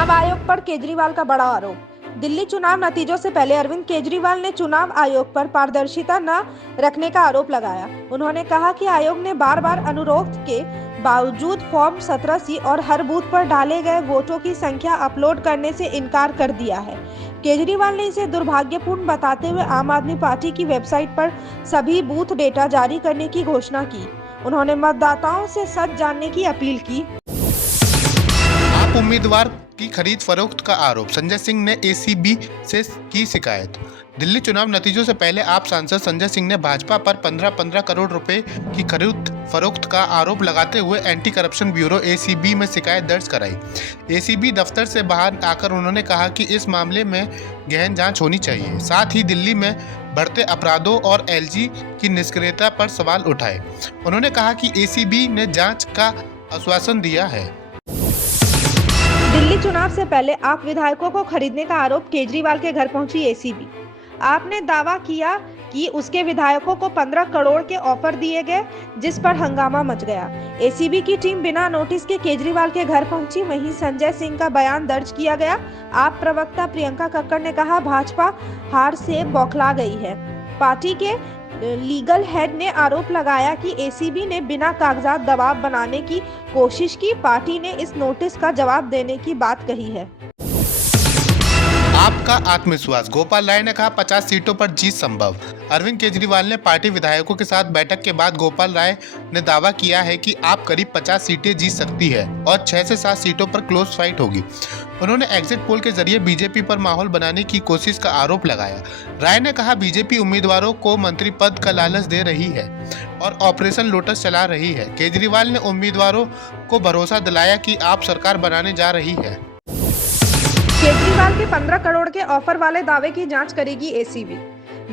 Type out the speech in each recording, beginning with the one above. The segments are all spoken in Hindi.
चुनाव आयोग पर केजरीवाल का बड़ा आरोप। दिल्ली चुनाव नतीजों से पहले अरविंद केजरीवाल ने चुनाव आयोग पर पारदर्शिता न रखने का आरोप लगाया। उन्होंने कहा कि आयोग ने बार बार अनुरोध के बावजूद फॉर्म 17C और हर बूथ पर डाले गए वोटों की संख्या अपलोड करने से इनकार कर दिया है। केजरीवाल ने इसे दुर्भाग्यपूर्ण बताते हुए आम आदमी पार्टी की वेबसाइट पर सभी बूथ डेटा जारी करने की घोषणा की। उन्होंने मतदाताओं से सच जानने की अपील की। आप उम्मीदवार की खरीद फरोख्त का आरोप, संजय सिंह ने एसीबी से की शिकायत। दिल्ली चुनाव नतीजों से पहले आप सांसद संजय सिंह ने भाजपा पर 15 करोड़ रुपए की खरीद फरोख्त का आरोप लगाते हुए एंटी करप्शन ब्यूरो एसीबी में शिकायत दर्ज कराई। एसीबी दफ्तर से बाहर आकर उन्होंने कहा कि इस मामले में गहन जांच होनी चाहिए। साथ ही दिल्ली में बढ़ते अपराधों और एलजी की निष्क्रियता पर सवाल उठाए। उन्होंने कहा कि एसीबी ने जांच का आश्वासन दिया है। दिल्ली चुनाव से पहले आप विधायकों को खरीदने का आरोप, केजरीवाल के घर पहुंची एसीबी। आपने दावा किया कि उसके विधायकों को 15 करोड़ के ऑफर दिए गए, जिस पर हंगामा मच गया। एसीबी की टीम बिना नोटिस के केजरीवाल के घर पहुंची। वहीं संजय सिंह का बयान दर्ज किया गया। आप प्रवक्ता प्रियंका कक्कड़ ने कहा, भाजपा हार से बौखला गई है। पार्टी के लीगल हेड ने आरोप लगाया कि एसीबी ने बिना कागजात दबाव बनाने की कोशिश की। पार्टी ने इस नोटिस का जवाब देने की बात कही है। आपका आत्मविश्वास, गोपाल राय ने कहा 50 सीटों पर जीत संभव। अरविंद केजरीवाल ने पार्टी विधायकों के साथ बैठक के बाद गोपाल राय ने दावा किया है कि आप करीब 50 सीटें जीत सकती है और 6 से 7 सीटों पर क्लोज फाइट होगी। उन्होंने एग्जिट पोल के जरिए बीजेपी पर माहौल बनाने की कोशिश का आरोप लगाया। राय ने कहा, बीजेपी उम्मीदवारों को मंत्री पद का लालच दे रही है और ऑपरेशन लोटस चला रही है। केजरीवाल ने उम्मीदवारों को भरोसा दिलाया कि आप सरकार बनाने जा रही है। केजरीवाल के 15 करोड़ के ऑफर वाले दावे की जांच करेगी एसीबी।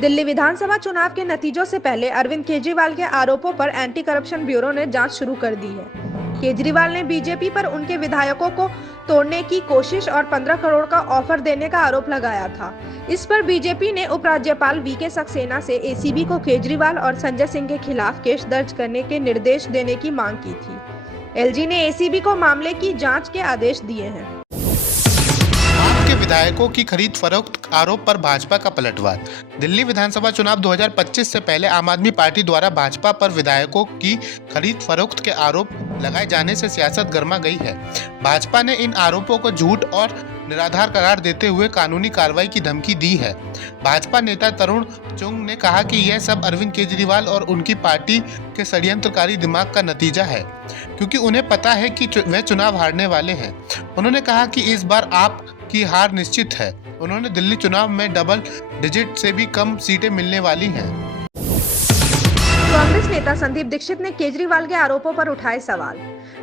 दिल्ली विधानसभा चुनाव के नतीजों से पहले अरविंद केजरीवाल के आरोपों पर एंटी करप्शन ब्यूरो ने जांच शुरू कर दी है। केजरीवाल ने बीजेपी पर उनके विधायकों को तोड़ने की कोशिश और 15 करोड़ का ऑफर देने का आरोप लगाया था। इस पर बीजेपी ने उपराज्यपाल वीके सक्सेना से एसीबी को केजरीवाल और संजय सिंह के खिलाफ केस दर्ज करने के निर्देश देने की मांग की थी। एलजी ने एसीबी को मामले की जांच के आदेश दिए हैं। के विधायकों की खरीद फरोख्त आरोप पर भाजपा का पलटवार। दिल्ली विधानसभा चुनाव 2025 से पहले आम आदमी पार्टी द्वारा भाजपा पर विधायकों की खरीद फरोख्त के आरोप लगाए जाने से सियासत गर्मा गई है। भाजपा ने इन आरोपों को झूठ और निराधार करार देते हुए कानूनी कार्रवाई की धमकी दी है। भाजपा नेता तरुण चुंग ने कहा कि यह सब अरविंद केजरीवाल और उनकी पार्टी के षड्यंत्रकारी दिमाग का नतीजा है, क्योंकि उन्हें पता है कि वे चुनाव हारने वाले हैं। उन्होंने कहा कि इस बार आप की हार निश्चित है। उन्होंने दिल्ली चुनाव में डबल डिजिट से भी कम सीटें मिलने वाली हैं। कांग्रेस नेता संदीप दीक्षित ने केजरीवाल के आरोपों पर उठाए सवाल।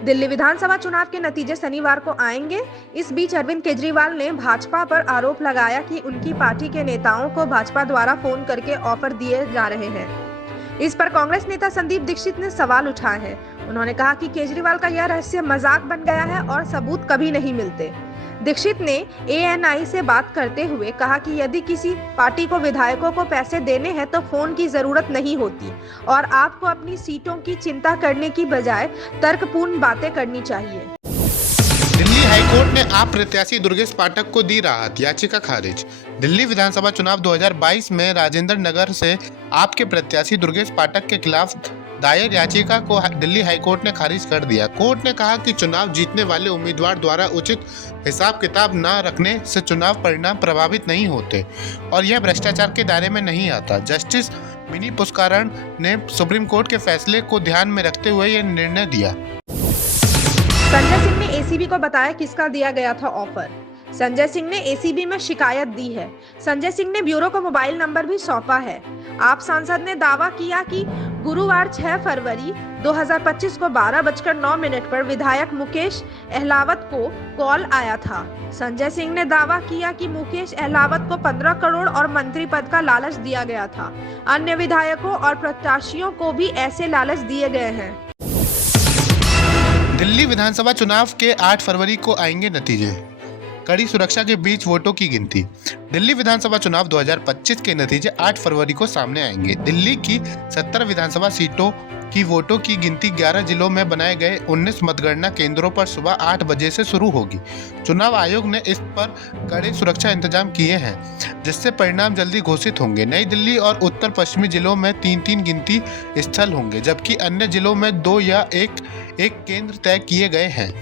दिल्ली विधानसभा चुनाव के नतीजे शनिवार को आएंगे। इस बीच अरविंद केजरीवाल ने भाजपा पर आरोप लगाया कि उनकी पार्टी के नेताओं को भाजपा द्वारा फोन करके ऑफर दिए जा रहे हैं। इस पर कांग्रेस नेता संदीप दीक्षित ने सवाल उठाए हैं। उन्होंने कहा कि केजरीवाल का यह रहस्य मजाक बन गया है और सबूत कभी नहीं मिलते। दीक्षित ने एएनआई से बात करते हुए कहा कि यदि किसी पार्टी को विधायकों को पैसे देने हैं तो फोन की जरूरत नहीं होती और आपको अपनी सीटों की चिंता करने की बजाय तर्कपूर्ण बातें करनी चाहिए। दिल्ली हाईकोर्ट ने आप प्रत्याशी दुर्गेश पाठक को दी राहत, याचिका खारिज। दिल्ली विधानसभा चुनाव 2022 में राजेंद्र नगर से आपके प्रत्याशी दुर्गेश पाठक के खिलाफ दायर याचिका को दिल्ली हाईकोर्ट ने खारिज कर दिया। कोर्ट ने कहा कि चुनाव जीतने वाले उम्मीदवार द्वारा उचित हिसाब किताब न रखने से चुनाव परिणाम प्रभावित नहीं होते और यह भ्रष्टाचार के दायरे में नहीं आता। जस्टिस मिनी पुष्करण ने सुप्रीम कोर्ट के फैसले को ध्यान में रखते हुए यह निर्णय दिया। संजय सिंह ने एसीबी को बताया किसका दिया गया था ऑफर। संजय सिंह ने एसीबी में शिकायत दी है। संजय सिंह ने ब्यूरो को मोबाइल नंबर भी सौंपा है। आप सांसद ने दावा किया कि गुरुवार 6 फरवरी 2025 को 12:09 पर विधायक मुकेश अहलावत को कॉल आया था। संजय सिंह ने दावा किया कि मुकेश अहलावत को 15 करोड़ और मंत्री पद का लालच दिया गया था। अन्य विधायकों और प्रत्याशियों को भी ऐसे लालच दिए गए हैं। दिल्ली विधानसभा चुनाव के 8 फरवरी को आएंगे नतीजे। कड़ी सुरक्षा के बीच वोटों की गिनती। दिल्ली विधानसभा चुनाव 2025 के नतीजे 8 फरवरी को सामने आएंगे। दिल्ली की 70 विधानसभा सीटों की वोटों की गिनती 11 जिलों में बनाए गए 19 मतगणना केंद्रों पर सुबह 8 बजे से शुरू होगी। चुनाव आयोग ने इस पर कड़े सुरक्षा इंतजाम किए हैं, जिससे परिणाम जल्दी घोषित होंगे। नई दिल्ली और उत्तर पश्चिमी जिलों में 3-3 गिनती स्थल होंगे, जबकि अन्य जिलों में 2 या 1 केंद्र तय किए गए हैं।